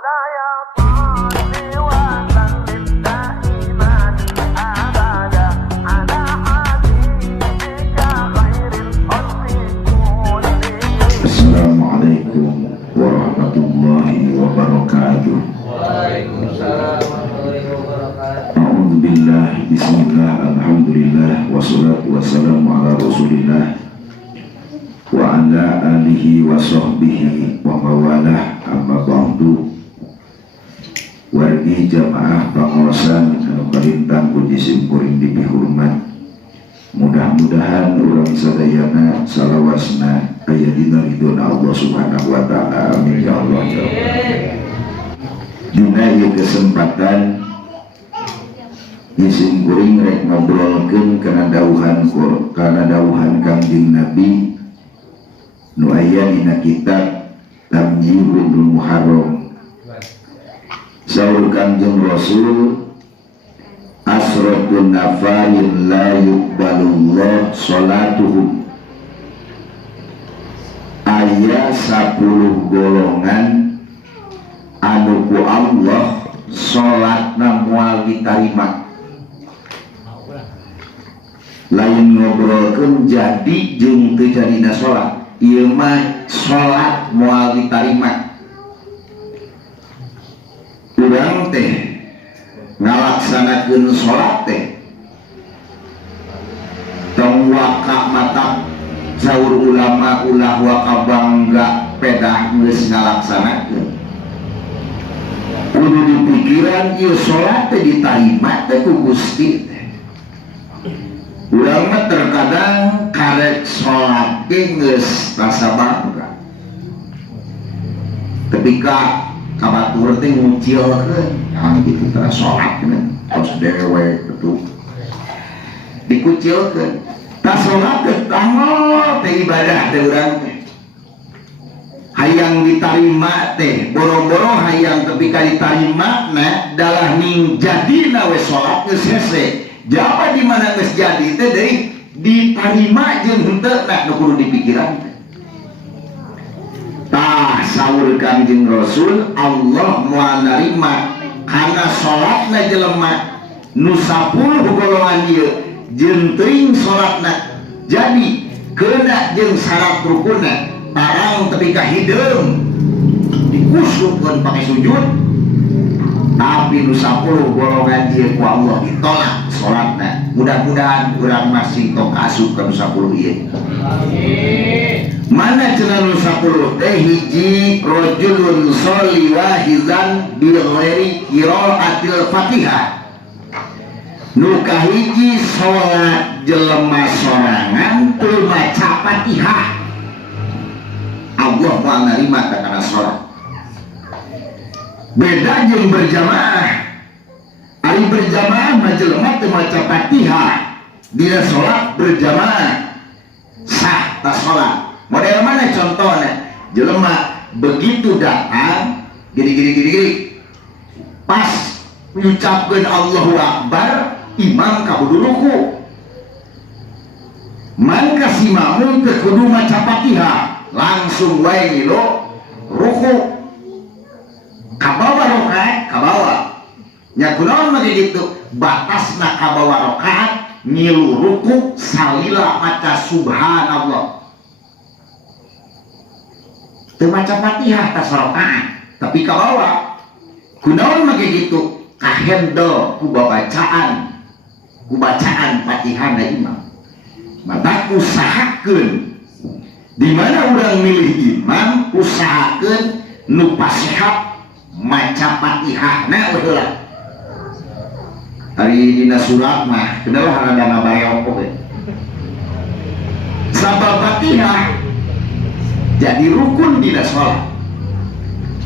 Assalamualaikum warahmatullahi wabarakatuh. Waalaikumsalam warahmatullahi wabarakatuh. A'udzubillah, bismillah, alhamdulillah, wassalatu wassalamu ala rasulillah wa ala alihi wa sahbihi wa mawalah, amma ba'du. Wargi jamaah pangosan perintah puji simkuring dipihormat. Mudah-mudahan orang sadayana salawasna aya dina ridona Allah Subhanahu wa taala. Amin ya Allah. Dina ieu kesempatan isim kuring rek ngobrolkeun kana dawuhan Kangjeng Nabi nu aya dina kitab Tamyiizul Muharram. Saur Kangjeng Rasul, asratun nafarin la yuqbalullah sholatuhum. Aya 10 golongan anu ku Allah sholatna moal ditarima. Lain ngobrolkeun jadi jeung teu jadina sholat, ieu mah sholat moal ditarima. Urang teh ngalaksanakeun sholat teh tong waka mata saur ulama ulah waka bangga pedah geus ngalaksanakeun. Kudu dipikiran ieu sholat teh ditarima teh ku Gusti teh. Urang mah terkadang karek sholat ge geus rasa bangga, ketika kabatur teh ngucilkeun yang gitu tara sholat tos dewe betul dikucilkeun tas sholat teh tanggal teh ibadah teh urang teh hayang ditarima teh boro-boro hayang tapi ka ditarima na dalah ning jadina we sholat geus hese jaba di mana geus jadi teh deui ditarima jeung henteu nah nu kudu dipikiran teh. Tah saur Kangjeng Rasul, Allah moal narima kana salatna jelema nu 10 golongan ieu jeung teuing salatna jadi keuna jeung syarat rukunna tarang tepi ka hideung dikusupkeun pake sujud, tapi nu 10 golongan ieu ku Allah ditolak salatna. Mudah-mudahan urang masih kok asup ka nu 10 ieu. Amin. Mana cenah nu 10 teh hiji rajulun sholli wahizan bi ghairi qiraatil Fatihah. Nu kahiji salat jelema sorangan teu maca Fatihah. Allah moal narima kana salat. Beda jeung berjamaah. Ari berjamaah mah jelema teu maca Fatihah dina salat berjamaah sah ta salat. Model mana contohnya? Jelema begitu datang gini pas mengucapkan Allahu Akbar, imam kabudu ruku. Mangka si makmum teu kudu maca Fatihah, langsung wae ngilu ruku. Kabawa rakaat, kabawa. Nya kunaon mah kitu? Batasna kabawa rakaat ngilu ruku salila maca subhanallah. Teu maca Fatihah tas rakaat, tapi ka bawah. Kunaon mah kitu? Kahendel ku bacaan Fatihah na imam. Mata usahakeun di mana urang milih imam, usahakeun nu pasihat maca Fatihahna heula. Ari dina surat mah kenal rada ngabareok oge. Sabab Fatihah jadi rukun dina sholat,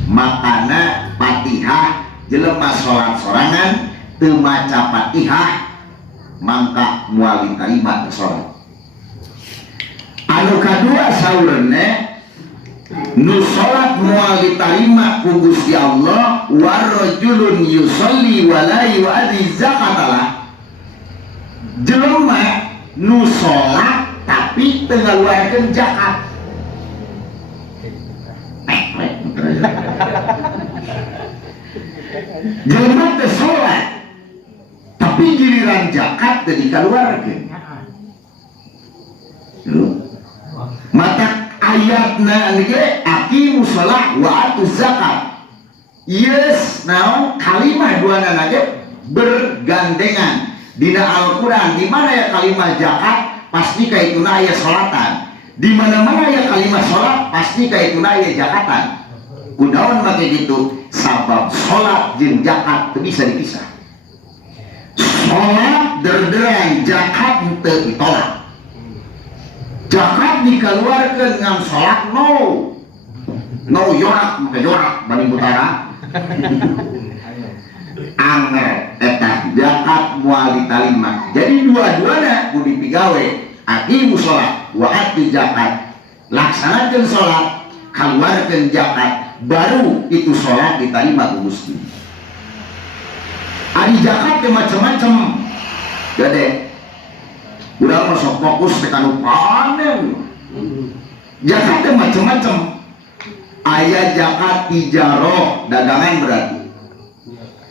makana Fatihah jelema sholat sorangan teu maca Fatihah mangka moal ditarima sholat. Anu kadua saurna nu sholat moal ditarima ku Gusti Allah wa rajulun yusolli wa la yu'adzi zakatalah. Jelema nu sholat tapi teu ngaluarkeun zakat. jelema teh salat tapi giliran zakat teh dikaluarkeun. Mata ayatna ge aqimus shalah wa atuz zakat. Yes, naon kalimat duana ge bergandengan dina Al-Qur'an. Di mana ya kalimat zakat pasti kaituna aya salatan. Di mana-mana ya kalimat salat pasti kaituna aya zakatan. Kunaon make gitu? Sabab salat jeung zakat teu bisa dipisah. Salat derderan, zakat teu ditolak. Zakat dikeluarkeun ngan salat no yorak make yorak bani utara. Anger eta zakat moal ditalima. Jadi dua-duana kudu dipigawe. Aqimus shalah wa atuz zakat. Laksanakeun salat, kaluarkeun zakat, baru itu salat diterima ku Gusti. Ari zakat teh macam-macam. Gede. Urang mah sok fokus teh kanu panen. Zakat teh macam-macam. Aya zakat tijaroh, dagangan berarti.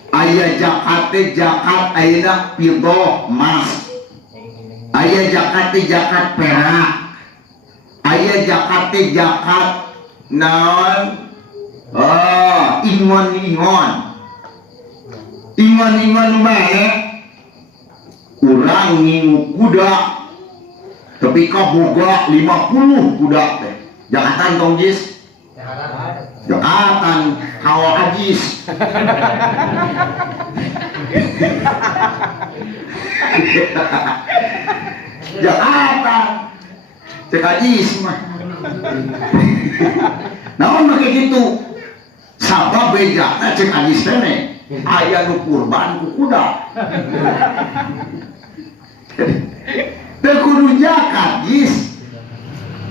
Aya zakat teh zakat ayeuna fiddah emas. Aya zakat teh zakat perak. Aya zakat teh zakat naon? Ingon-ingon mah urang ngingu kuda tapi kaboga 50 kuda teh. Zakatan tong jis. Zakatan hawa ajis. Zakatan cek ajis mah. Naon make gitu? Sabab bejana cek ajis teh aya nu kurban ku kuda. Teu kudu zakat jis.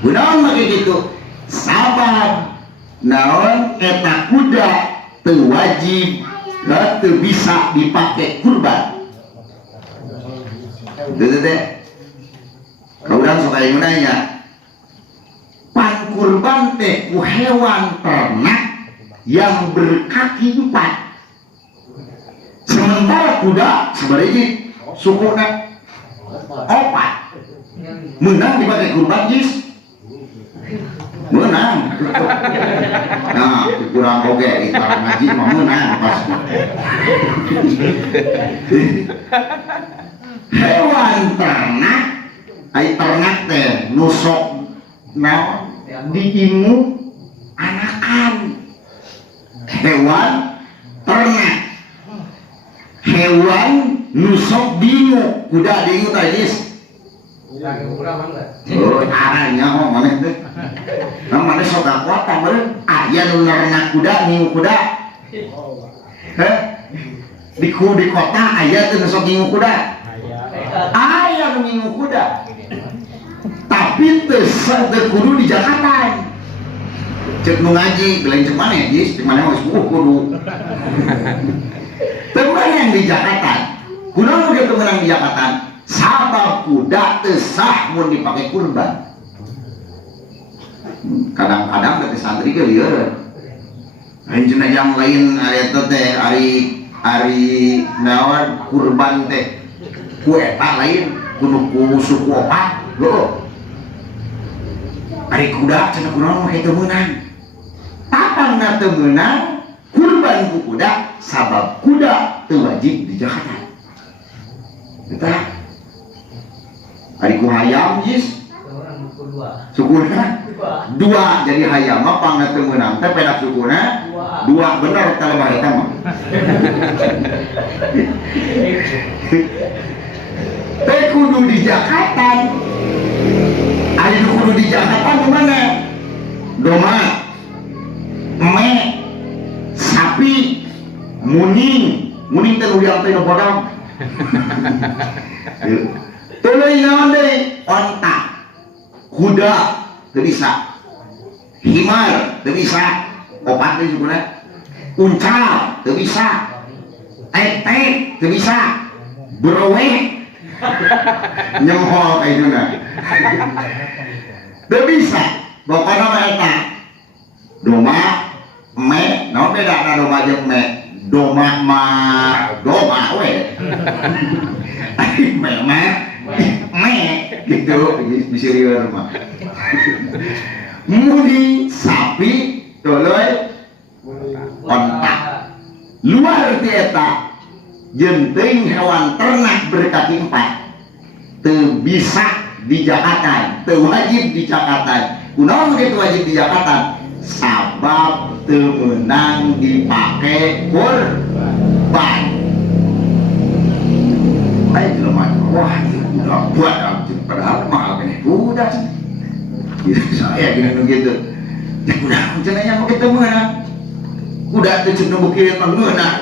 Kunaon make gitu? Sabab naon eta kuda teu wajib teu bisa dipake kurban. Teh kaurang sok aya nanya pan kurban teh ku hewan ternak yang berkaki 4, sementara kuda sebenarnya sukuna 4. Menang dipake kurban jis. Menang. Nah, kurang oge itu ngaji mah menang pas. Hewan ternak, ai ternak teh nusok naon diingu anakan. Hewan ternak. Hewan nusok dingu, kuda dingu tajis. Oh, arahnya mah maneh teh. Namanya sok kuat meureun. Aya nu nernak kuda, ngingu kuda. Heh. Di kota aya teu sok ngingu kuda. Aya nu ngingu kuda. Tapi teu kudu di Jakarta. Cek nu ngaji, belain cek maneh geus, cek maneh geus kudu. Teu yang di Jakarta. Kunaon ge teu menang di Jakarta? Sabab kuda teu sah mun dipake kurban. Kadang-kadang teh santri ge lieur. Lain jenajah lain ari eta teh ari naon kurban teh ku eta lain kudu ku suku opat. Loh. Ari kuda cenah kunaon mah teu meunang. Tapangna teu meunang kurban ku kuda sabab kuda teu wajib di Jakarta. Eta ari ku hayam jis sukuna 2 jadi hayam mah pangna teu meunang teh pedak sukuna 2 bener kalau mah eta mah. Teh kudu di Jakarta. Ari kudu di Jakarta di mana? Doma, eme, sapi, muning teh nu diampe nu bodong. Tuluy naon deui? Onta, kuda teu bisa, himar teu bisa, opat deui sukuna, uncal teu bisa, tek teu bisa, berowe, nyemhol kaiduna, teu bisa. Pokona mah eta, doma, eme, naon bedana doma jeung eme? doma we me gitu bisa liur mah mudi sapi toloy ontak luar tieta jenting hewan ternak berkaki 4 teu bisa dijakatan teu wajib dijakatan kunaon ge wajib dijakatan sabab teu meunang dipake kurban. Ayo jelema wah udah buat anjing padahal mahal kene udah gitu saya gini gitu ya udah cenanya mau kita meunang udah teu ceuk bukieun mah meunang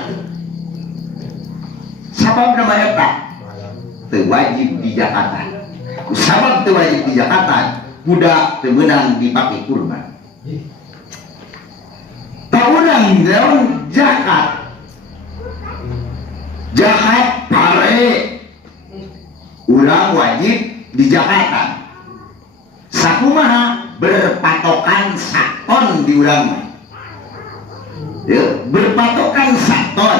sabab nama eta teu wajib dijakatan sabab teu wajib dijakatan budak teu meunang dipake kurban. Tahunan daun jakat pare ulang wajib dijakatan sakumaha berpatokan saton di urang ya, berpatokan saton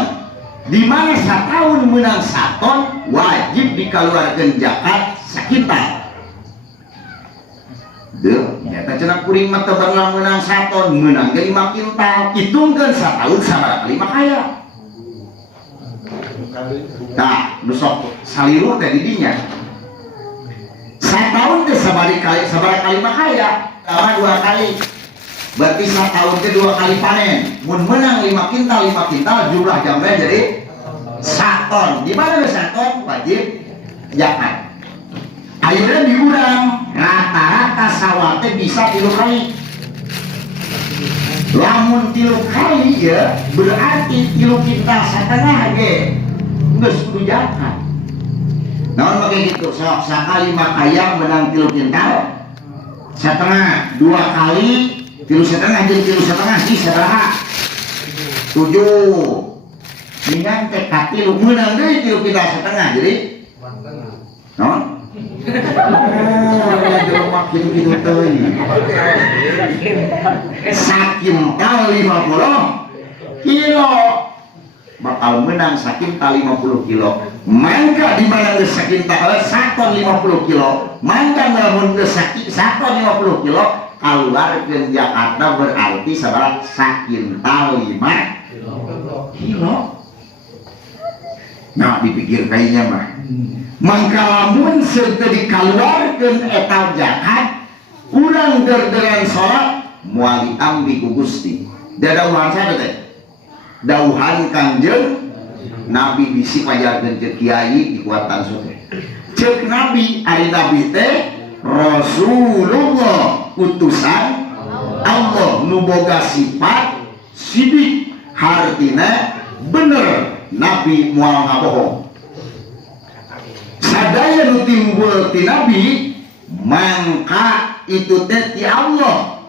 di mana satahun menang saton wajib dikeluarkan zakat sakitar. Deh, nyata cenah kuring mah teu pernah menang saton, menang ge 5 kintal. Hitungkeun satahun sabaraha kali makaya. Tah, nu sok saliru teh di dinya. Satahun teh sabaraha kali makaya? Karena 2 kali. Berarti satahun teh 2 kali panen. Mun menang 5 kintal jumlah jamnya jadi saton. Di mana saton wajib zakat. Ayeuna di urang rata-rata sawah teh bisa 3 kali. Lamun 3 kali ya berarti 3 kintal satengah ge geus kudu zakat. Naon make kitu sok sakali makaya menang 3 kintal setengah 2 kali 3 setengah jadi 3 setengah sih sabaraha 7 dengan teh ka 3 menang deui 3 kintal setengah jadi naon makin gitu teuing sakintal 50 kilo bakal menang sakintal 50 kilo mangga di mana geus sakintal saton 50 kilo mangga lamun geus saton 50 kilo kaluarkeun Jakarta berarti sabaraha sakintal 5 kilo. Nah dipikir kayaknya mah mangka lamun serta dikeluarkan eta zakat urang derderan sholat muali ambi ku Gusti dadauhan sada teh dauhan Kangjeng Nabi bisi pajarkeun ceuk kiai dikuatan sote ceuk Nabi ari Nabi teh Rasulullah utusan Allah nu boga sifat sidik hartina bener Nabi moal ngabohong sadaya nu timbul ti Nabi mangka itu teh ti Allah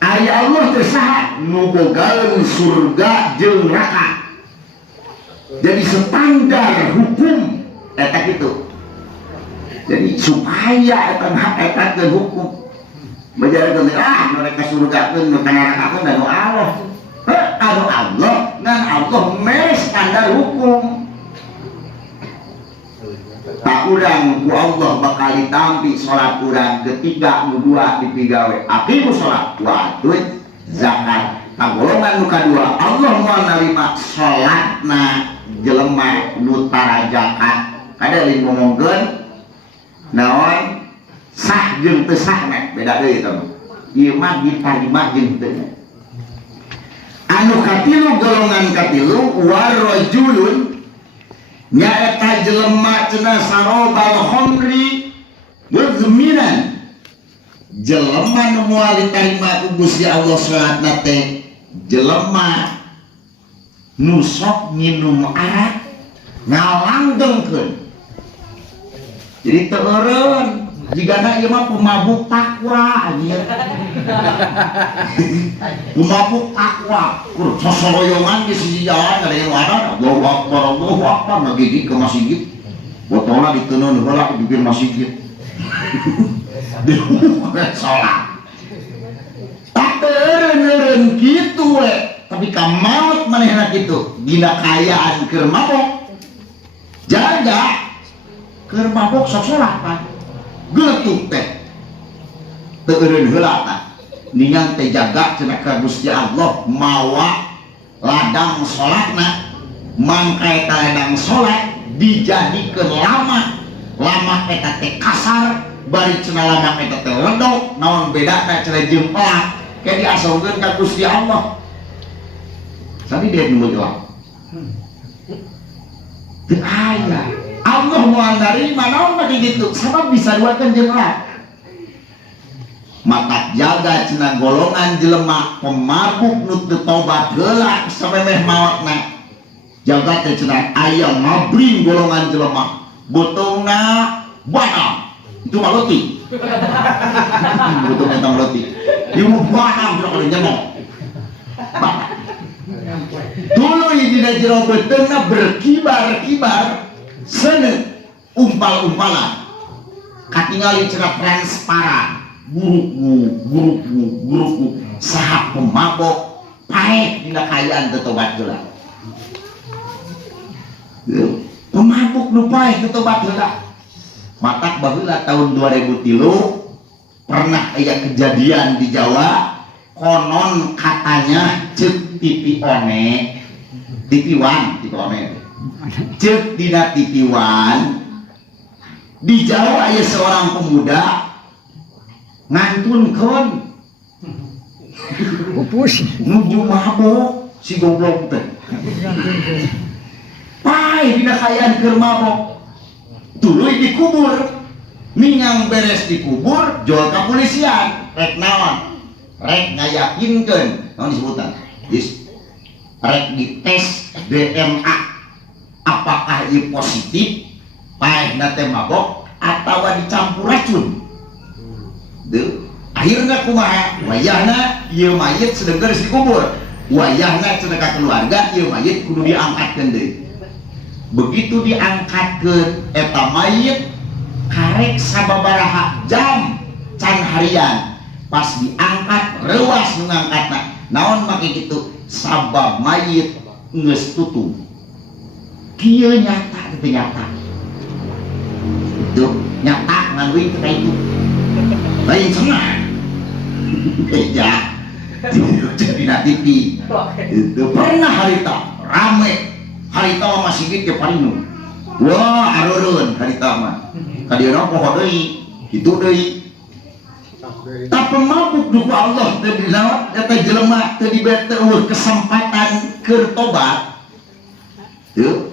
aya Allah teh saha nu bogaeun surga jeung neraka jadi standar hukum eta kitu jadi supaya eta teh hukum menjadi mereka surga keun nu neraka keun anu Allah anu Allah ngan Allah me standar hukum. Tak urang ku Allah bakal ditampi sholat urang ketiga nu 2 dipigawe aqimu sholat wa atuh zakat. Golongan nu kadua Allah moal narima sholatna jelema nu tara zakat kada lain ngomongkeun naon sah jeung teu sahna beda deui eta mah ieu mah ditarima jeung teu. Anu katilu golongan katilu warajulun nyaeta jelema cenah sarobal khamri muzminan jelema nu moal ditarima ku Gusti Allah salatna teh jelema nu sok minum arak ngalanggengkeun jadi teu eureun jigana ieu mah pemabuk takwa anjir pemabuk takwa kur sosoroyongan di sisi jalan ada yang ada Allahu Akbar ngagigi ke masjid botola diteunun heula di bibir masjid di sholat tak eureun kitu we tapi kamaut manehna kitu dina kayaan keur mabok jaga keur mabok sok salat pan geutuk teh teu eureun heula tah ningan teh jaga cenah ka Gusti Allah mawa ladang salatna mangkai ladang salat dijadikeun lama eta teh kasar bari cenah lama eta teh ledok naon bedana cenah jeung pelak kayak diasongkeun ka Gusti Allah. Tadi dia nunggu jawab. Teu aya. Allah moal narima naon bagi gitu. Sabab bisa duakeun jeung pelak. Mata jaga cenah golongan jelema pemabuk nu teu tobat heula samemeh maotna. Jaga teh cenah aya ngabring golongan jelema botongna banam. Itu maloti. Botongna tang maloti. Ieu banam kalau nyemok. Dulu dina jero beteungna berkibar-kibar seuneu umpal-umpalan. Katingali cenah transparan. Guru saha pemabok paek dina kayaan teu tobat heula. Pemabok nu paek teu tobat heula. Matak baheula tahun 2003 pernah aya kejadian di Jawa konon katanya ceuk TV one ceuk dina TV one di Jawa aya seorang pemuda ngantunkeun pupus nuju mabok si goblok teh pae dina kayaan keur mabok tuluy dikubur mingang beres dikubur jual ka polisian rek naon rek ngayakinkeun naon disebutan rek dites DNA apakah ieu positif paehna teh mabok atawa dicampur racun. Akhirna kumaha wayahna ieu mayit sedeng geus dikubur wayahna cenah ka keluarga ieu mayit kudu diangkatkeun deui. Begitu diangkatkeun eta mayit karek sababaraha jam can harian pas diangkat rewas nu ngangkatna naon make kitu sabab mayit geus tutup kieu nyata teu nyata itu nyata ngaluing teh itu lain cenah ya jadi na TV itu pernah harita rame harita mah masih ge paling wah areureuun harita mah kadieuna poho deui kitu deui. Tak pemabuk duku Allah teu dilawat eta jelema teu dibere kesempatan keur tobat. Teu.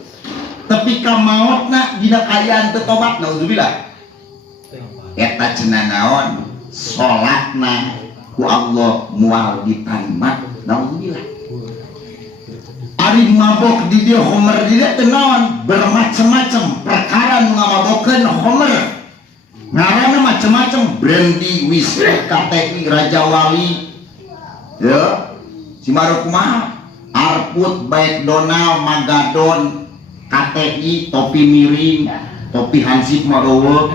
Tapi ka maotna dina kayaan teu tobat naudzubillah. Eta cenah naon? Salatna ku Allah moal ditarima naudzubillah. Ari mabok di dieu homer di dieu teu naon? Bermacam-macam perkara nu ngamabokeun homer. Ngaranna macam-macam brandy, whisky, KTI, Raja Wali, ya, si kumaha, Arput, baik Donald, Magadon, KTI, topi miring, topi hansip marowo.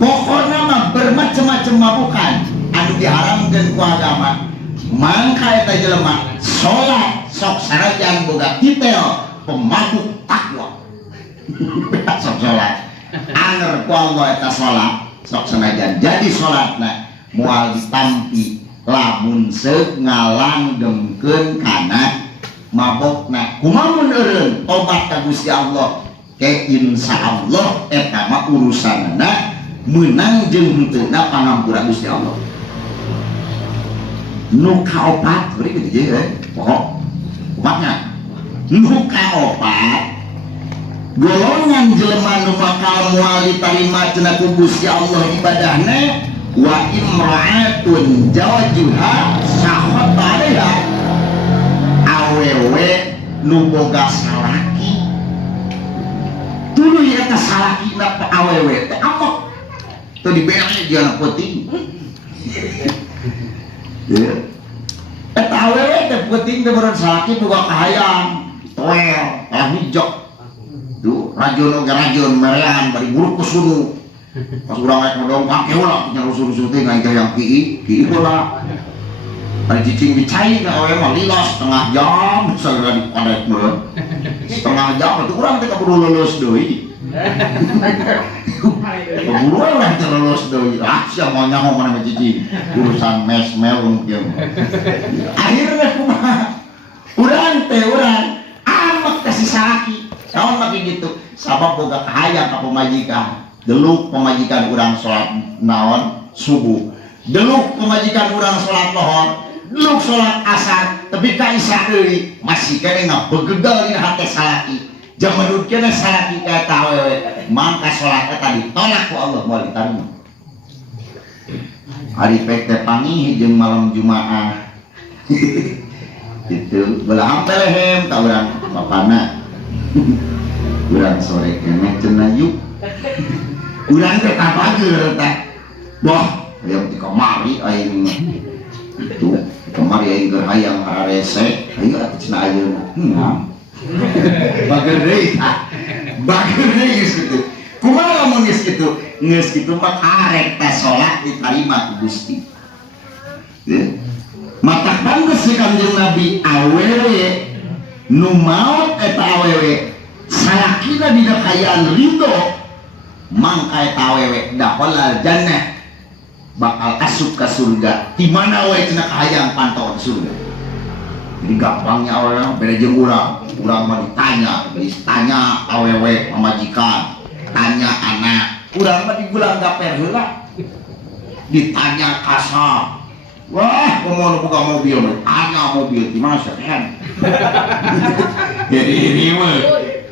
Pokoknya mah bermacam-macam mabukan, anu diharamkeun ku agama. Mangka eta jelema salat sok sarajan boga titel pemabuk takwa. Sok salat. Anger ku Allah eta salat sok sanajan jadi salatna moal ditampi lamun seuk ngalanggengkeun kana mabokna kumaha mun eureun tobat ka Gusti Allah ke insyaallah eta mah urusanna meunang jeung henteuna pangampura Gusti Allah. Nu kaopat beuri kitu je pokok opatnya nu kaopat golongan jelema nu bakal moal ditarima cenah ku Gusti Allah ibadahna wa imra'atun zawjuha syahwat alaiha awewe nu boga salaki tuluy eta salakina teh awewe teh amok teu dibere dia peuting eta awewe teh peuting teh beureun salaki boga kahayang toel hijau tuh rajun oge rajun merean bari buruk kusunu pas urang rek modong pake heula nya rusuh-rusuh teh ngai yang kieu heula Ada cicing dicai nggak awalnya mah lilas setengah jam misalnya di padat mah setengah jam itu kurang kita perlu lulus doi. Keburu orang kita lulus doi. Siapa mau nyaho mana sama cicing urusan mesmel mungkin. Akhirnya kumaha urang teh urang amat kasih salaki. Naon makin gitu. Sabab boga kahayang ka pemajikan. Deluk pemajikan urang sholat naon subuh. Deluk pemajikan urang sholat lohor. Deluk sholat asar. Tapi ka isya deui masih kene ngabegedel dina hate salaki. Jamanut kene salaki ka tawewe. Mangka sholat eta ditolak ku Allah moal ditarima. Ari pek teh pangih jeung malam Jumaah. Itu belah lehem ka urang bapana. Urang sore kene cenah yuk. Urang teh kabageur teh. Wah, aya di kamari aing itu kamari aing keur hayang hararese. Ayo atuh cenah ayeuna. Bageur deui tah. Bageur deui geus kitu. Kumaha lamun geus kitu? Geus kitu mah karek teh salat ditarima ku Gusti. Ya. Matak banggeus si Kanjeng Nabi awewe nu maot eta awewe salakina dina kayaan ridho mangka eta awewe dakhulal jannah bakal asup ka surga di mana we cenah kahayang pantau surga. Jadi gampangnya awewe beda jeung urang mah ditanya awewe pamajikan tanya anak urang mah digulang gaper heula ditanya kasar. Wah, mau buka mobil, tanya mobil di mana sekian. Jadi ini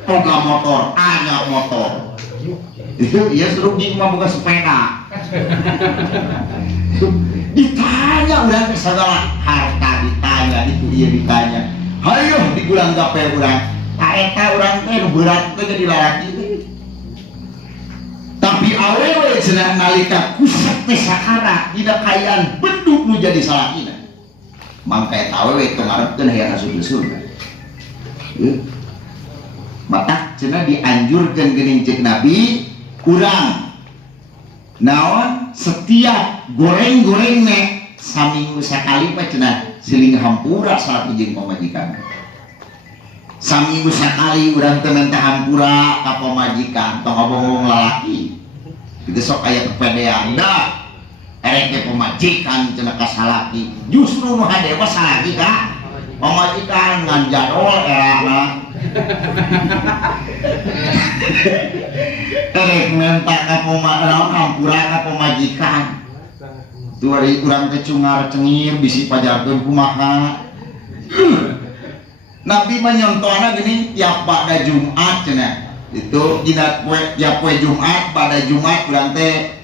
buka motor, tanya motor. Itu ya serugi mah buka sepeda. Ditanya udah ke segala harta ditanya, itu dia ditanya. Hayo digulang gape urang. Eta urang teh berat teh jadi lalaki teh. Tapi awewe cenah nalika kusat teh sakara dina kayaan beduk nu jadi salakina. Mangka eta awewe teu ngarepkeun hayang asup surga. Mata cenah dianjurkeun geuning cek Nabi urang naon setiap goreng-goreng nek saminggu sakali mah cenah siling hampura salat jeung pamajikan. Saminggu sakali urang teh minta hampura ka pamajikan tong ngomong lalaki. Itu sok aya kepedean dah. Erek teh pamajikan cenah ka salaki. Justru nu hadewa salaki ka pamajikan ngan jadol erana. Erek minta ka pamajikan hampura ka pamajikan. Tu ari urang teh cungar cengir bisi pajarkeun kumaha. Nabi menyontohna gini tiap pada Jumat cenah itu dina tiap poe Jumat pada Jumat urang teh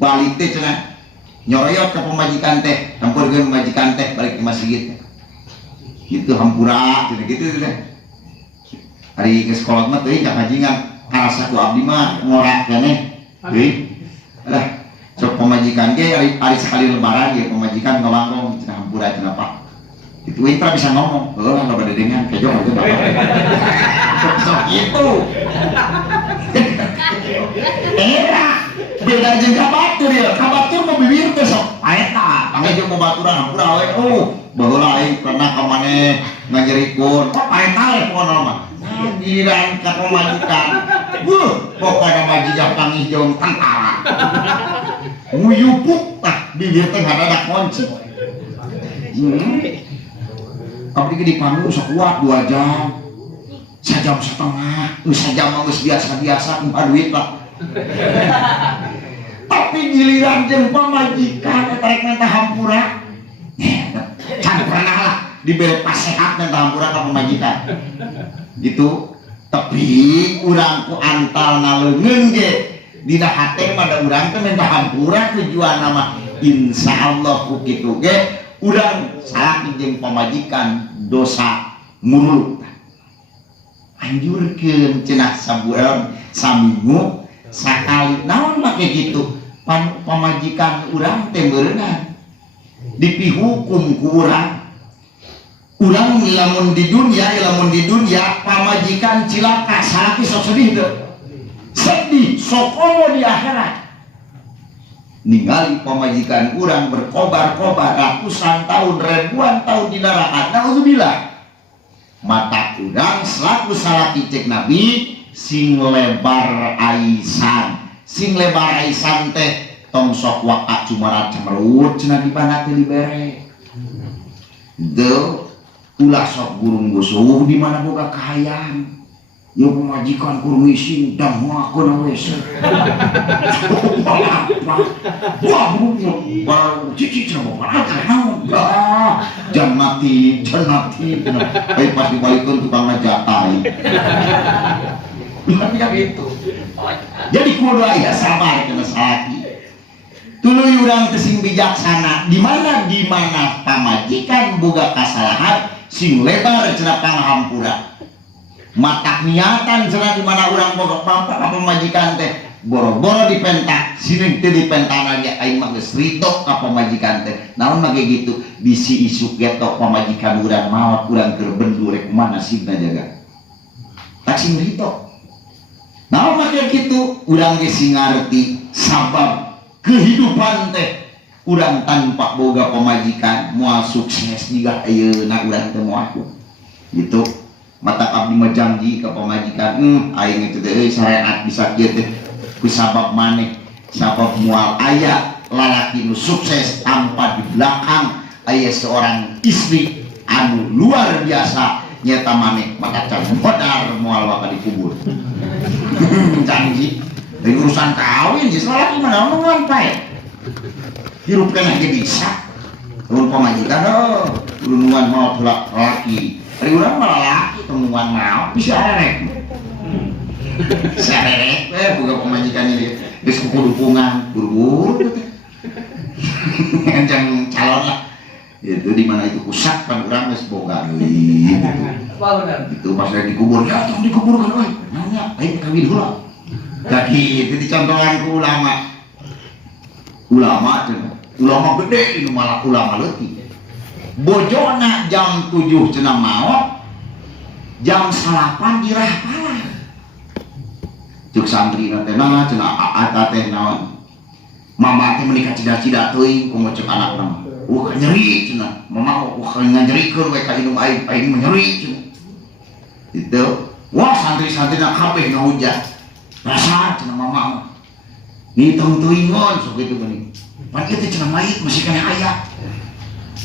balik teh cenah nyoroyot ka pamajikan teh hampurkeun pamajikan teh balik ke masjid gitu hampura cenah gitu teh hari geus kolot mah teuing ka kajingan karasa ku abdi mah ngorak keneh teuing lah sok pamajikan ge ari sekali lebaran ge pamajikan ngolangkong cenah hampura cenah Pak itu Intra bisa ngomong, nggak pada dengan kejo aja bapak. Sok itu. Era beda jeung kabatur ya, kabatur mau bibir teh sok paeta, panggil jeung babaturan hampura we baheula aing pernah ka maneh ngajerikeun, kok paeta we pokona mah. Giliran ka pamajikan. Pokona majikan panggih jeung tentara. Nguyupuk tah bibir teh hadadak kunci. Abdi di panggung sok kuat 2 jam, 1 jam setengah, 1 jam mah geus biasa-biasa kumpul duit lah. Tapi giliran jeung pamajikan eta rek minta hampura, can pernah lah diberi pasehat minta hampura ka pamajikan. Gitu. Tapi urang ku antal naleungeun ge dina hate mah da urang teh minta hampura tujuanna mah insyaallah ku kitu ge urang salaki jeung pamajikan dosa muruk. Anjurkeun cenah sabulan saminggu sakali. Naon make kitu? Pamajikan urang teh beunang dipihukum ku urang. Urang lamun di dunia pamajikan cilaka salaki sok sedih teu? Sedih sok di akhirat. ningali pamajikan urang berkobar-kobar ratusan tahun, ribuan tahun di neraka. Nauzubillah. Mata urang selaku salaki cek Nabi sing lebar aisan. Sing lebar aisan teh tong sok waka cumarat cemerut cenah di bana teh dibere. Deu ulah sok gurung gusuh di mana boga kahayang. Yo pemajikan kurung isin dang ngakeun wes. Wah, baru cici coba naon. Jannati. Ai pas dibalikeun tukang ngajatai. Gitu. Jadi kudu aya sabar kana salaki. Tuluy urang teu sing bijaksana. Di mana pamajikan boga kasalahan sing lebar cenah pangahampura. Matak niatan cenah di mana urang boga pamajikan teh boro-boro dipentak, sini teu dipentana ge aing mah geus ridho ka pamajikan teh. Naon mah gitu bisi isuk geto pamajikan urang maot urang keur bendu rek kumaha nasibna jaga. Tak sing ridho. Naon mah kitu urang ge sing ngarti sabab kehidupan teh urang tanpa boga pamajikan moal sukses juga ayeuna urang teu moal gitu. Mata abdi mah janji ka pamajikan aing itu teh syariat bisa kieu teh ku sabab maneh sabab moal aya lalaki nu sukses tanpa di belakang aya seorang istri anu luar biasa nyata maneh maka can modar moal waka dikubur. Janji dari urusan kawin geus lalaki mah naon pae hirup kana ge bisa mun pamajikan nuan mau laki ari urang mah lalaki temuan mau bisa arek sarek boga pamajikan ieu geus kudu dukungan buru-buru anjang calon lah itu di mana itu pusat kan urang geus boga deui itu pas lagi dikubur ya tong dikuburkan euy nanya aing kawin heula kaki itu dicontohan ku ulama gede ini malah ulama leutik bojona jam 7 cenah maot jam 8 dirah pala cuk santri teh nah cenah ata teh naon mama teh menikah cida-cida teuing ku cek anakna nyeri cenah mama nganyerikeun we ka indung aing nyeri cenah itu wah santri-santrina kabeh ngahujat rasa cenah mama ngitung teuingon sok kitu geuning pan ieu teh cenah mayit masih kana aya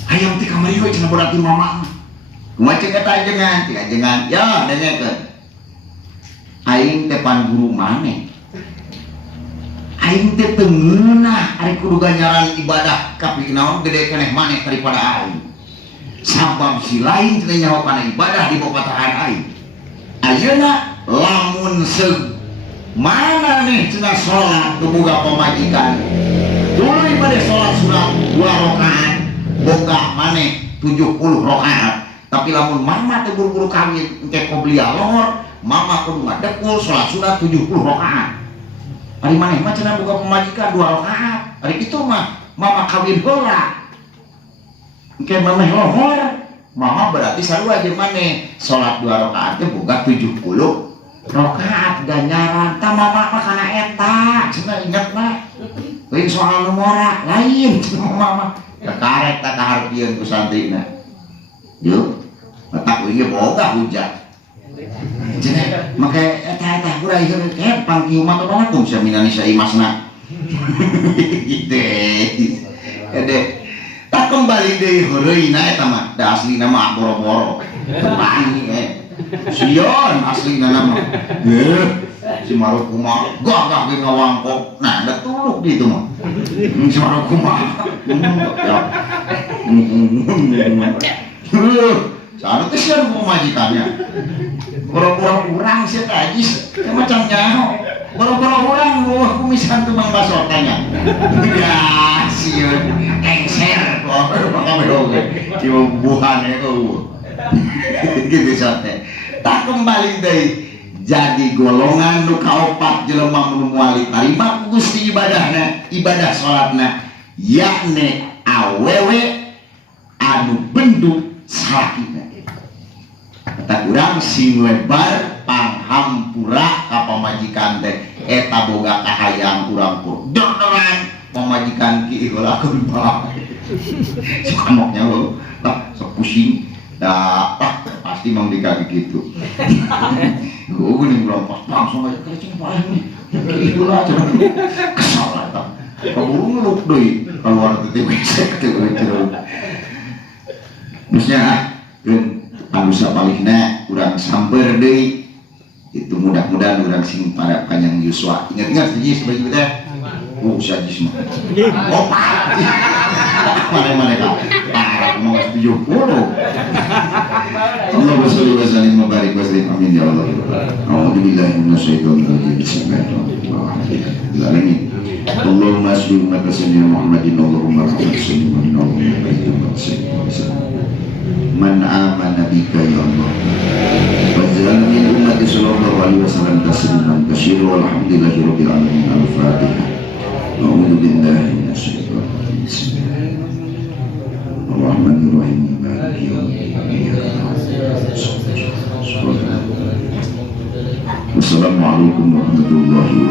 hayang teh kamari we cenah berarti mama kumaha cek eta ajengan ya dengekeun aing teh pan guru maneh aing teh teu ngeunah ari kudu ganjaran ibadah kapi naon gede keneh maneh daripada aing sabab si lain teh nyaho kana ibadah di bopatahan aing ayeuna lamun seug mana nih cenah sholat boga pamajikan tuluy bade sholat sunat 2 rakaat boga maneh 70 rakaat tapi lamun mama teh buru-buru kawin engke qobliyah lohor mama kudu ngadekul sholat sunat 70 rakaat ari maneh mah cenah boga pamajikan 2 rakaat ari kitu mah mama kawin heula engke mameh lohor mama berarti sarua jeung maneh sholat 2 rakaat teh boga 70 rakaat ganjaran ta mama mah kana eta cenah inget mah lain soal nomora lain cenah mama kakarek tak kahartieun ku santrina yeuh matak ieu boga hujat cenah make eta kuray heureuk ke pangkieu mah tolong sia minani sa imasna gitu ede tak kembali deui heureuyna eta mah da aslina mah boro-boro tepang sion asli nama si Maruk kumah gagah ge ngawangkok nah da tuluk di itu mah si Maruk kumah sana teh sieun pamajikannya boro-boro urang sia tajis macam nyaho boro-boro urang buah kumisan tuh mang baso tanya ya sieun engser kok kabeh oge cuma buahane gitu sate tak kembali deui jadi golongan nu kaopat jelema nu moal tarima Gusti ibadahna ibadah salatna yakni awewe anu bendu salakina eta urang sing lebar panghampura ka pamajikan teh eta boga kahayang urang pur dodoran pemajikan ki heula aku bang sakanoknya lo lah sok pusing dah pasti mang dikaki gitu gue nih belum pas langsung aja kecing paling nih itulah cuman kesal lah kaburu ngeluk doi keluar dari WC terusnya kan manusia palihna urang samper deui itu mudah-mudahan urang sing pada Kanjeng Yuswa ingat-ingat sejenis sebagai kita sajis mah oh mana-mana kak parah mau 70 Allahumma sholli wa sallim wa barik wa sallim amin ya Allah a'udzubillahi minasyaitonir rajim bismillahirrahmanirrahim Allahumma sholli wa sallim Muhammadin Allahumma salli wa sallim man amana bika ya Allah wa ja'alna min ummati sallallahu alaihi wasallam tasliman katsiran walhamdulillahi rabbil alamin al-fatihah a'udzu billahi minasyaitonir rajim bismillahirrahmanirrahim maliki yaumiddin Wassalamualaikum warahmatullahi wabarakatuh